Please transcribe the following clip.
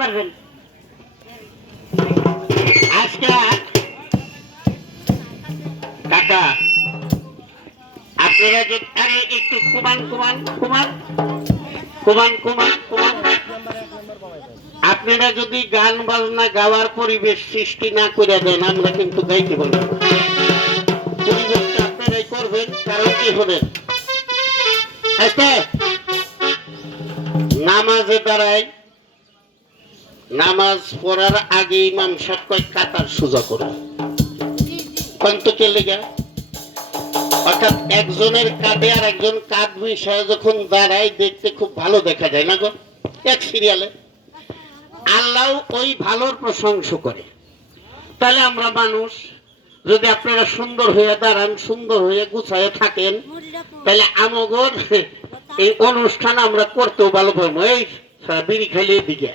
পারবেন আজকে কাকা আপনারা যে আরে একটু কুমান কুমান কুমান কুমান কুমান কুমান আপনারা যদি গান বাজনা গাওয়ার পরিবেশ সৃষ্টি না করে দেন আমরা কিন্তু গাইতে পারবো না। পরিবেশটা আপনারাই করবেন, কারণ কি হবেন আজকে নামাজে দাঁড়ায়, নামাজ পড়ার আগে ইমাম সাহেব কয় কাতার সোজা করে কন্তকে লেগে, অর্থাৎ একজনের কাঁধে আর একজন কাঁধ মিশায় যখন দাঁড়ায় দেখতে খুব ভালো দেখা যায় না গো এক সিরিয়ালে। আল্লাহ ওই ভালোর প্রশংসা করে। তাহলে আমরা মানুষ, যদি আপনারা সুন্দর হয়ে দাঁড়ান, সুন্দর হয়ে গুছায় থাকেন, তাহলে আমগর এই অনুষ্ঠান আমরা করতেও ভালো পাবো। এই সারা বিড়ি খাইলে দিকে